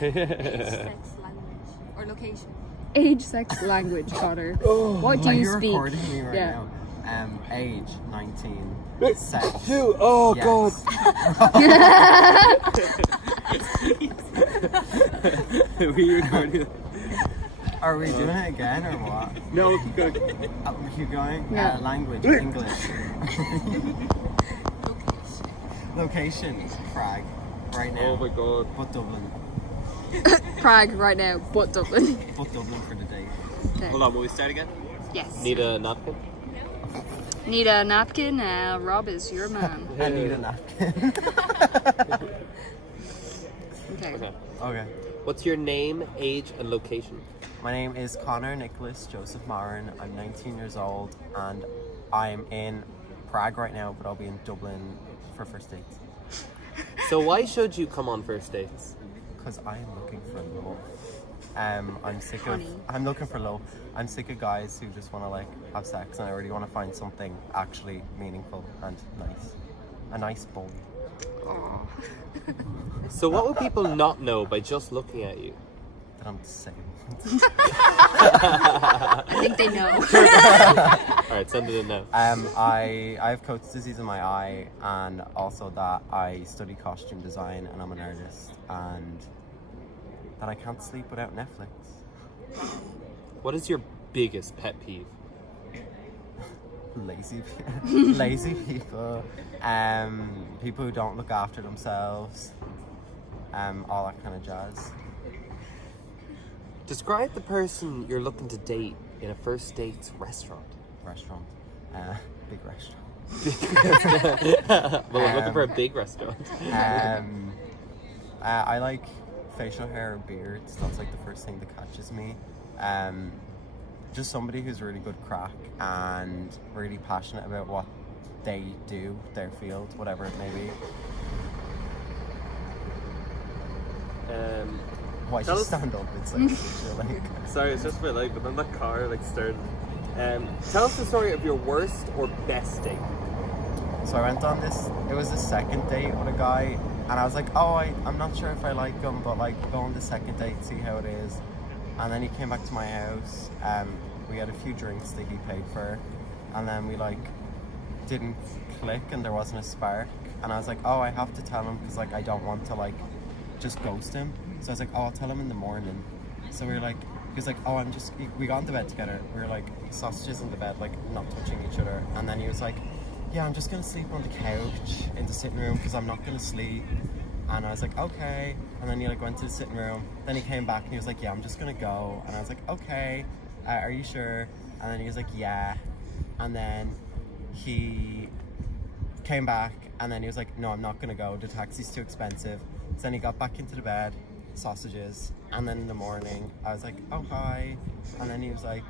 Age, sex, language, or location. Age, sex, language, Connor. What do you You're speak? recording me right Yeah. now. Age, 19. Sex. Oh Yes. We recording. Are we doing it again or what? No, keep going. We keep going? Yeah. Language, English. Location. Location, Prague. Right now. Oh my god. But Dublin. Prague right now, but Dublin. But Dublin for the date. Okay. Hold on, will we start again? Yes. Need a napkin? Need a napkin? Rob is your man. I need a napkin. Okay. Okay. Okay. What's your name, age, and location? My name is Conor Nicholas Joseph Morrin. I'm 19 years old and I'm in Prague right now, but I'll be in Dublin for first dates. So why should you come on first dates? Because I am looking for love. I'm sick of. Honey. I'm looking for love. I'm sick of guys who just want to like have sex, and I really want to find something actually meaningful and nice. A nice boy. Aw. So what would people not know by just looking at you? That I'm disabled. I think they know. Alright, send it in now. I have Coates disease in my eye, and also that I study costume design and I'm an artist, and that I can't sleep without Netflix. What is your biggest pet peeve? Lazy people, people who don't look after themselves, all that kind of jazz. Describe the person you're looking to date in a first dates restaurant. Restaurant, big restaurant. Well, I'm looking for a big restaurant. I like facial hair and beards. That's like the first thing that catches me. Just somebody who's really good crack and really passionate about what they do, their field, whatever it may be. Why Tell just us- stand up? It's like chilling. Sorry, it's just a bit late, but then that car like started. Tell us the story of your worst or best date. So I went on this, it was the second date with a guy, and I was like, oh, I'm not sure if I like him, but like go on the second date, see how it is. And then he came back to my house, we had a few drinks that he paid for, and then we like didn't click and there wasn't a spark. And I was like, oh, I have to tell him because like I don't want to like just ghost him. So I was like, oh, I'll tell him in the morning. So we were like, he was like, oh, we got into bed together. We were like sausages in the bed, like not touching each other. And then he was like, yeah, I'm just gonna sleep on the couch in the sitting room because I'm not gonna sleep. And I was like, okay. And then he like went to the sitting room. Then he came back and he was like, yeah, I'm just gonna go. And I was like, okay, are you sure? And then he was like, yeah. And then he came back and then he was like, no, I'm not gonna go. The taxi's too expensive. So then he got back into the bed, sausages. And then in the morning, I was like, oh, hi. And then he was like,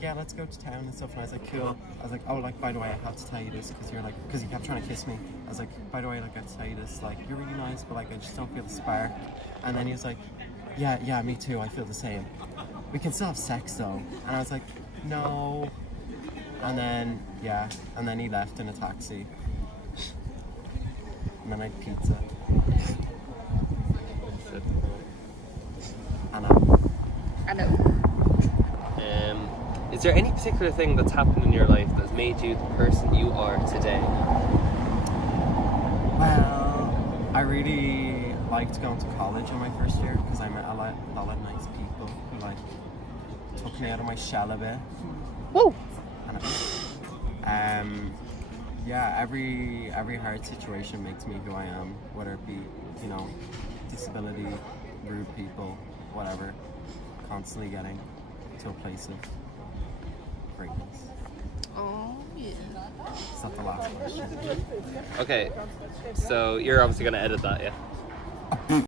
yeah, let's go to town and stuff. And I was like, cool. I was like, oh, like, by the way, I have to tell you this because he kept trying to kiss me. I was like, by the way, like, I have to tell you this, like, you're really nice, but like, I just don't feel the spark. And then he was like, yeah, me too. I feel the same. We can still have sex though. And I was like, no. And then, yeah. And then he left in a taxi. And then I had pizza. I know. Is there any particular thing that's happened in your life that's made you the person you are today? Well, I really liked going to college in my first year because I met a lot of nice people who like took me out of my shell a bit. Whoa! And yeah, every hard situation makes me who I am, whether it be, you know, disability, rude people, whatever. Constantly getting to a place of greatness. Oh, yeah. Is that the last question? Okay, so you're obviously going to edit that, yeah?